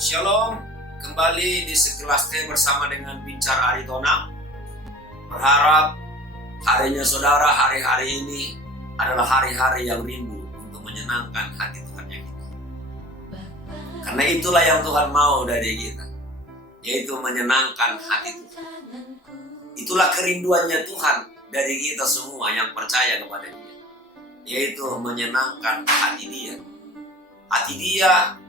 Shalom, kembali di sekelas teh bersama dengan Bincar Aritona. Berharap harinya saudara hari-hari ini adalah hari-hari yang rindu untuk menyenangkan hati Tuhannya kita. Karena itulah yang Tuhan mau dari kita, yaitu menyenangkan hati Tuhan. Itulah kerinduannya Tuhan dari kita semua yang percaya kepada Dia, yaitu menyenangkan hati Dia. Hati Dia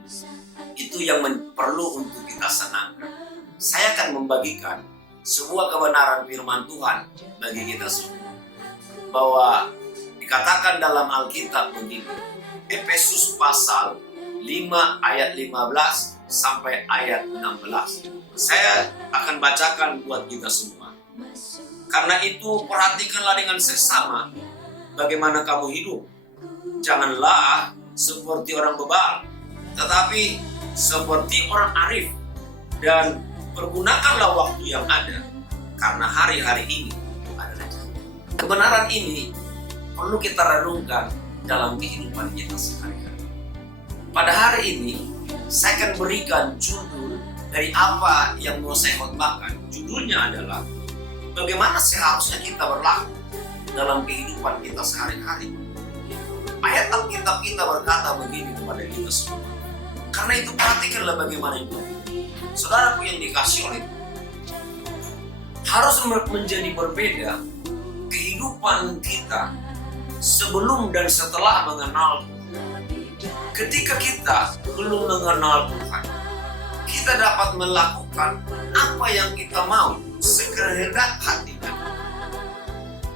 itu yang perlu untuk kita senangkan. Saya akan membagikan sebuah kebenaran firman Tuhan bagi kita semua, bahwa dikatakan dalam Alkitab begini, Efesus pasal 5 ayat 15 sampai ayat 16. Saya akan bacakan buat kita semua. Karena itu perhatikanlah dengan seksama bagaimana kamu hidup. Janganlah seperti orang bebal, tetapi seperti orang arif, dan pergunakanlah waktu yang ada, karena hari-hari ini adalah jahat. Kebenaran ini perlu kita renungkan dalam kehidupan kita sehari-hari. Pada hari ini saya akan berikan judul dari apa yang mau saya khotbahkan. Judulnya adalah bagaimana seharusnya kita berlaku dalam kehidupan kita sehari-hari. Ayat Alkitab kita berkata begini kepada kita semua. Karena itu perhatikanlah bagaimana itu. Saudaraku yang dikasih oleh Tuhan, harus menjadi berbeda kehidupan kita sebelum dan setelah mengenal Tuhan. Ketika kita belum mengenal Tuhan, kita dapat melakukan apa yang kita mau sekehendak hatinya.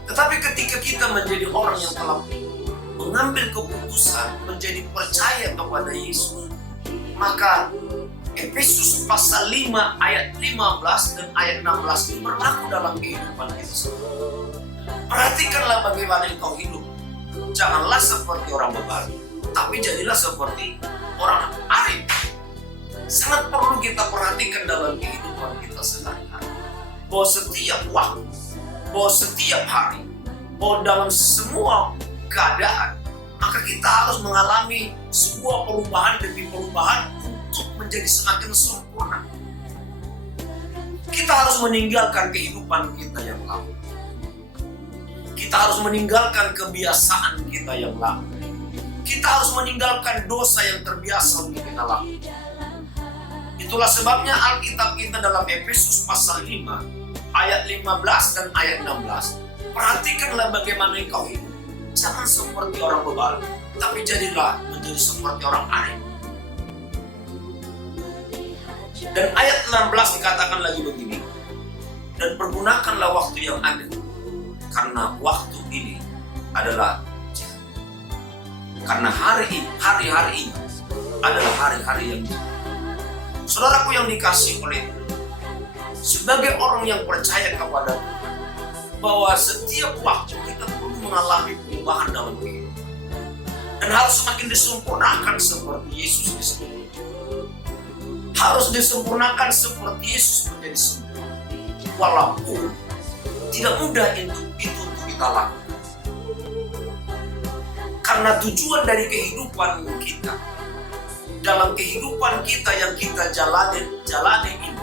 Tetapi ketika kita menjadi orang yang telah mengambil keputusan menjadi percaya kepada Yesus, maka Efesus pasal 5 ayat 15 dan ayat 16 ini berlaku dalam kehidupan kita semua. Perhatikanlah bagaimana engkau hidup. Janganlah seperti orang bebal, tapi jadilah seperti orang arif. Sangat perlu kita perhatikan dalam kehidupan kita sehari-hari, bahwa setiap waktu, bahwa setiap hari, bahwa dalam semua keadaan, maka kita harus mengalami sebuah perubahan demi perubahan untuk menjadi semakin sempurna. Kita harus meninggalkan kehidupan kita yang lama. Kita harus meninggalkan kebiasaan kita yang lama. Kita harus meninggalkan dosa yang terbiasa untuk kita lakukan. Itulah sebabnya Alkitab kita dalam Efesus pasal 5 ayat 15 dan ayat 16. Perhatikanlah bagaimana engkau hidup. Jangan seperti orang bebal, tapi jadilah menjadi seperti orang arif. Dan ayat 16 dikatakan lagi begini, dan pergunakanlah waktu yang ada, karena waktu ini adalah jahat. Karena hari-hari ini adalah hari-hari yang jahat. Saudaraku yang dikasihi oleh Tuhan, sebagai orang yang percaya kepada Tuhan, bahwa setiap waktu kita perlu mengalami perubahan dalam kehidupan, dan harus semakin disempurnakan seperti Yesus disempurnakan. Harus disempurnakan seperti Yesus menjadi sempurna. Walaupun tidak mudah itu untuk kita lakukan. Karena tujuan dari kehidupan kita, dalam kehidupan kita yang kita jalani ini,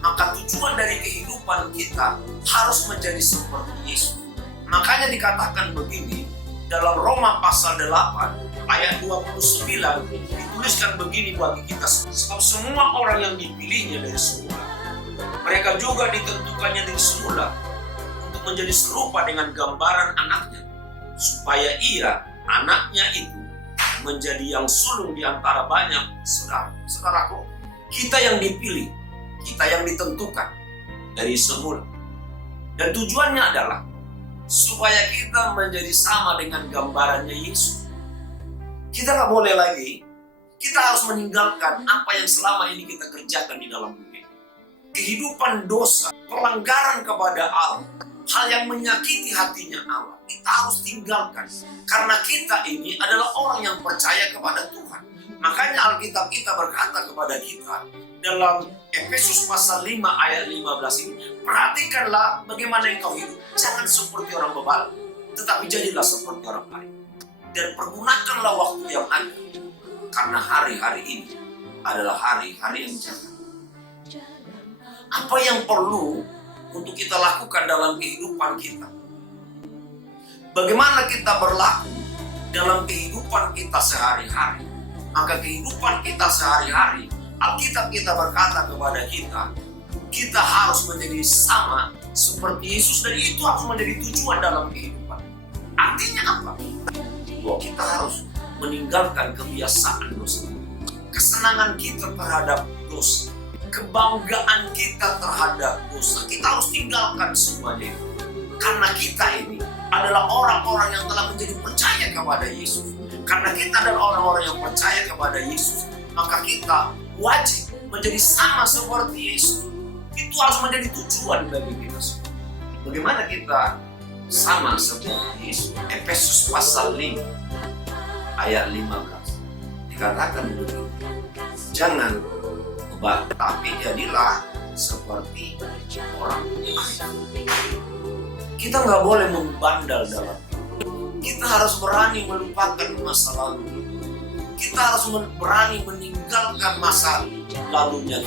maka tujuan dari kehidupan kita harus menjadi seperti Yesus. Makanya dikatakan begini dalam Roma pasal 8 ayat 29, dituliskan begini bagi kita, sebab semua orang yang dipilihnya dari semula, mereka juga ditentukannya dari semula untuk menjadi serupa dengan gambaran anaknya, supaya ia, anaknya itu, menjadi yang sulung di antara banyak saudara. Saudaraku, kita yang dipilih, kita yang ditentukan dari semula, dan tujuannya adalah supaya kita menjadi sama dengan gambarannya Yesus. Kita nggak boleh lagi, kita harus meninggalkan apa yang selama ini kita kerjakan di dalam dunia. Kehidupan dosa, pelanggaran kepada Allah, hal yang menyakiti hatinya Allah, kita harus tinggalkan. Karena kita ini adalah orang yang percaya kepada Tuhan. Makanya Alkitab kita berkata kepada kita dalam Efesus pasal 5 ayat 15 ini, perhatikanlah bagaimana engkau hidup. Jangan seperti orang bebal, tetapi jadilah seperti orang arif. Dan pergunakanlah waktu yang ada, karena hari-hari ini adalah hari-hari yang jahat. Apa yang perlu untuk kita lakukan dalam kehidupan kita? Bagaimana kita berlaku dalam kehidupan kita sehari-hari? Maka kehidupan kita sehari-hari, Alkitab kita berkata kepada kita harus menjadi sama seperti Yesus, dan itu harus menjadi tujuan dalam kehidupan. Artinya apa? Bahwa kita harus meninggalkan kebiasaan dosa, kesenangan kita terhadap dosa, kebanggaan kita terhadap dosa. Kita harus tinggalkan semuanya itu. Karena kita ini adalah orang-orang yang telah menjadi percaya kepada Yesus. Karena kita adalah orang-orang yang percaya kepada Yesus, maka kita wajib menjadi sama seperti Yesus. Itu harus menjadi tujuan bagi kita semua. Bagaimana kita sama seperti Yesus? Efesus pasal 5 ayat 15 dikatakan begini, jangan kebal, tapi jadilah seperti orang lain. Kita nggak boleh membandel dalam hidup. Kita harus berani melupakan masa lalu. Kita harus berani meninggalkan masa lalunya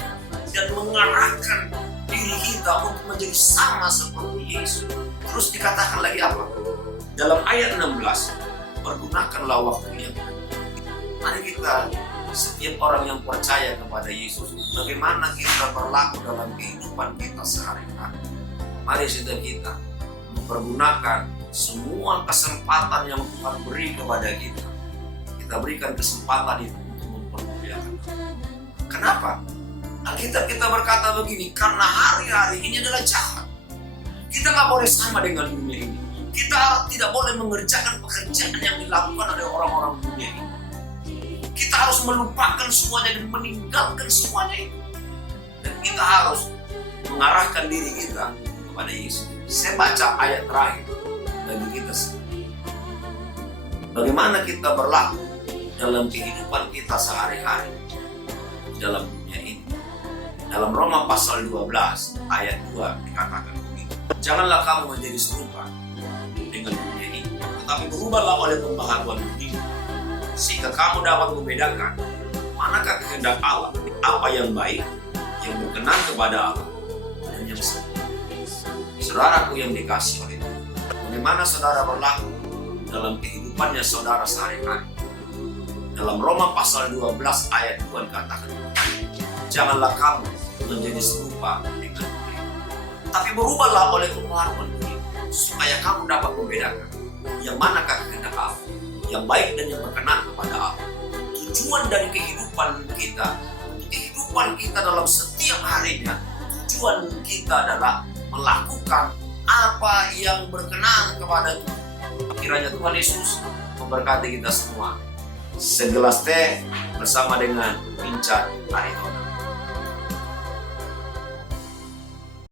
dan mengarahkan diri kita untuk menjadi sama seperti Yesus. Terus dikatakan lagi apa? Dalam ayat 16, pergunakanlah waktu yang baik. Mari kita, setiap orang yang percaya kepada Yesus, bagaimana kita berlaku dalam kehidupan kita sehari-hari. Mari setiap kita mempergunakan semua kesempatan yang Tuhan beri kepada kita. Kita berikan kesempatan itu untuk mempermuliakan. Kenapa? Alkitab kita berkata begini, karena hari-hari ini adalah jahat. Kita nggak boleh sama dengan dunia ini. Kita tidak boleh mengerjakan pekerjaan yang dilakukan oleh orang-orang dunia ini. Kita harus melupakan semuanya dan meninggalkan semuanya itu. Dan kita harus mengarahkan diri kita kepada Yesus. Saya baca ayat terakhir bagi kita semua. Bagaimana kita berlaku dalam kehidupan kita sehari-hari dalam dunia ini. Dalam Roma pasal 12 ayat 2 dikatakan begini, janganlah kamu menjadi serupa dengan dunia ini, tetapi berubahlah oleh pembaharuan diri, sehingga kamu dapat membedakan manakah kehendak Allah, apa yang baik, yang berkenan kepada Allah, dan yang sempurna. Saudaraku yang dikasihi oleh Tuhan, bagaimana saudara berlaku dalam kehidupannya saudara sehari-hari? Dalam Roma pasal 12 ayat 2 dikatakan, janganlah kamu menjadi serupa dengan dunia, tapi berubahlah oleh pembaharuan diri, supaya kamu dapat membedakan yang manakah kehendak Allah, yang baik dan yang berkenan kepada Allah. Tujuan dari kehidupan kita, kehidupan kita dalam setiap harinya, tujuan kita adalah melakukan apa yang berkenan kepada Tuhan. Kiranya Tuhan Yesus memberkati kita semua. Segelas teh bersama dengan Pincar Aritona.